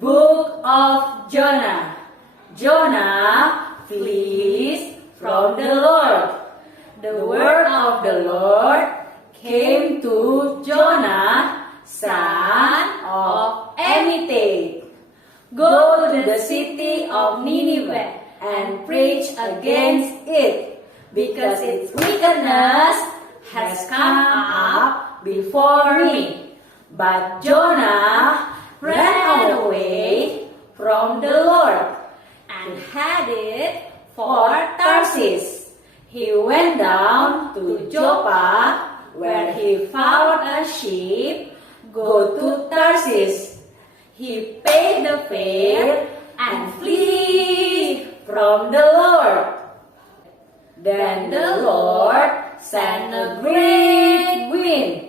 Book of Jonah. Jonah flees from the Lord. The word of the Lord came to Jonah, son of Amittai. Go to the city of Nineveh and preach against it, because its wickedness has come up before me. But Jonah ran away from the Lord and headed for Tarsus. He went down to Joppa, where he found a ship. Go to Tarsus. He paid the fare and flee from the Lord. Then the Lord sent a great wind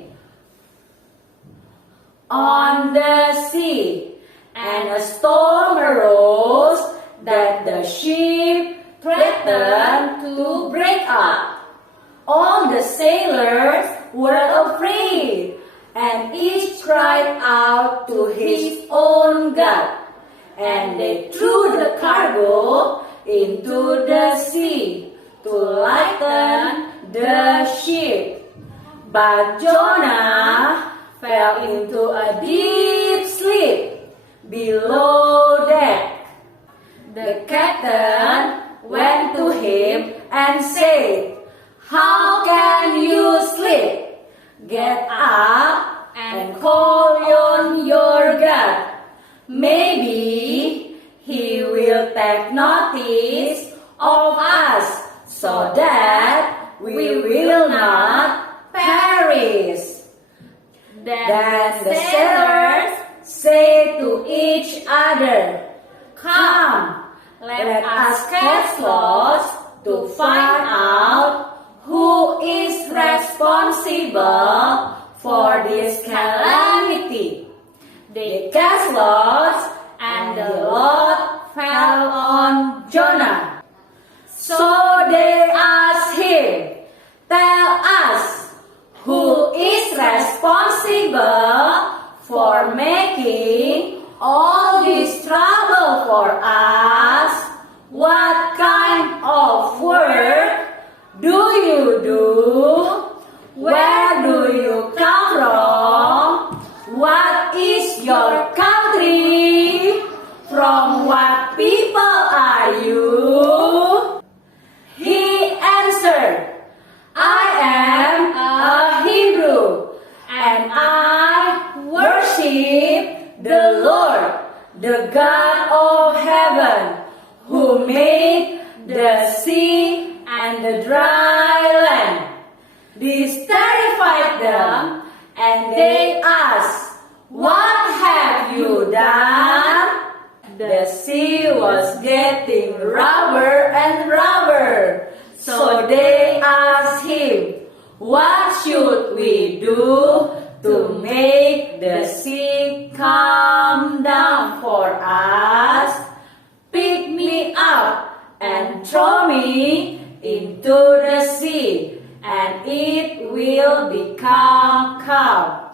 on the sea, and a storm arose that the ship threatened to break up. All the sailors were afraid, and each cried out to his own God, and they threw the cargo into the sea to lighten the ship. But Jonah fell into a deep sleep below deck. The captain went to him and said, "How can you sleep? Get up and call on your God. Maybe he will take notice of us, so that we will not perish." Then the sailors say to each other, "Come, let us cast lots to find out who is responsible for this calamity." They cast lots, and the lot fell on Jonah. So they asked him, "Tell us, who is responsible for making all this trouble for us? What kind of work do you do? Where do you come from? What is your country? From what people are you?" He answered, "I am a Hebrew, and I worship the Lord, the God of heaven, who made the sea and the dry land." This terrified them, and they asked, "What have you done?" The sea was getting rougher and rougher, so they asked him, "What should we do to make the sea calm down for us?" "Pick me up and throw me into the sea, and it will become calm.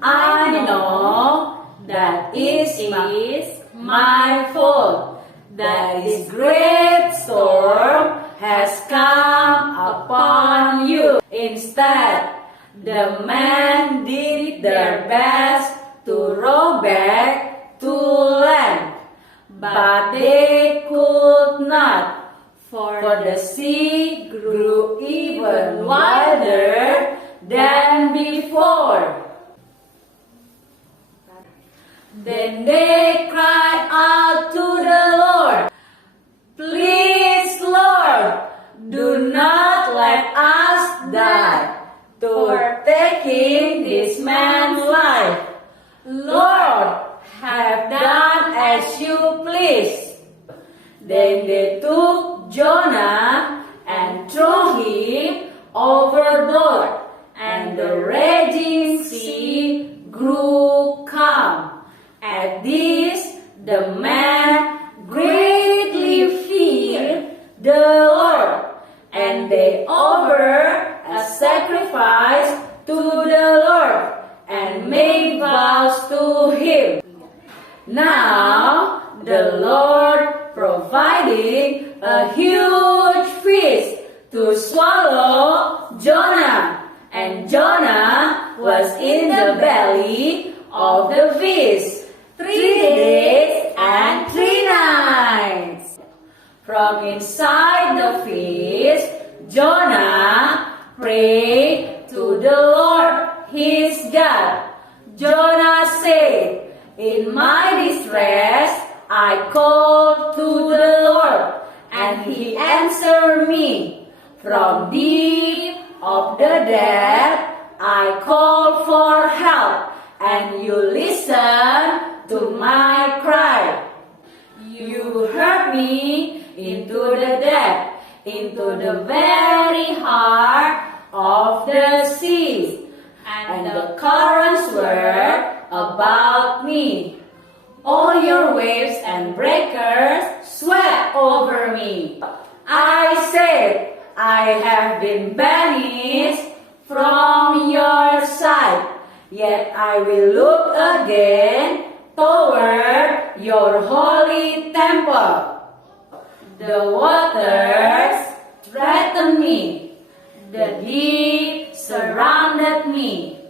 I know that it is my fault that this great storm has come upon you." Instead, the men did their best to row back to land, but they could not, for the sea grew even wilder than before. Then they cried out to the Lord, "Please, Lord, do not let us die for taking this man's life. Lord, have done as you please." Then they took Jonah and threw him overboard, and the raging sea grew calm. At this, the man greatly feared the Lord, and they offered a sacrifice to the Lord and made vows to him. Now of the feast, 3 days and 3 nights. From inside the feast, Jonah prayed to the Lord his God. Jonah said, "In my distress I called to the Lord, and he answered me. From deep of the depth I called for help, and you listened to my cry. You heard me into the depth, into the very heart of the seas, and the currents were about me. All your waves and breakers swept over me. I said, I have been banished from your sight, yet I will look again toward your holy temple. The waters threatened me, the deep surrounded me.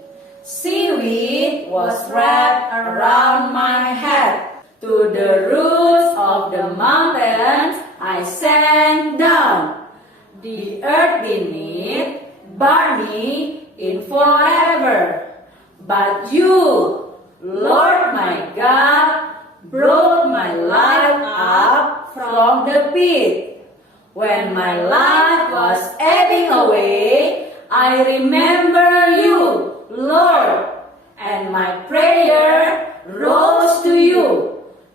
Seaweed was wrapped around my head. To the roots of the mountains I sank down. The earth beneath barred me in forever. But you, Lord my God, brought my life up from the pit. When my life was ebbing away, I remember you, Lord, and my prayer rose to you,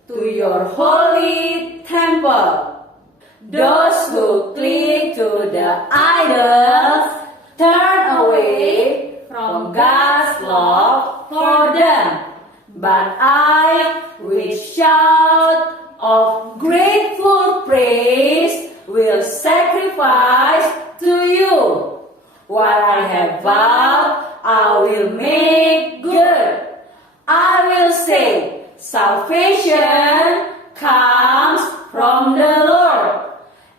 to your holy temple. Those who cling to the idols turn away from God's love for them. But I, with shout of grateful praise, will sacrifice to you. What I have vowed, I will make good. I will say, salvation comes from the Lord.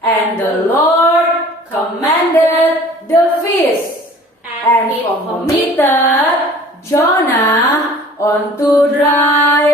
And the Lord commanded the feast, and he vomited Jonah onto dry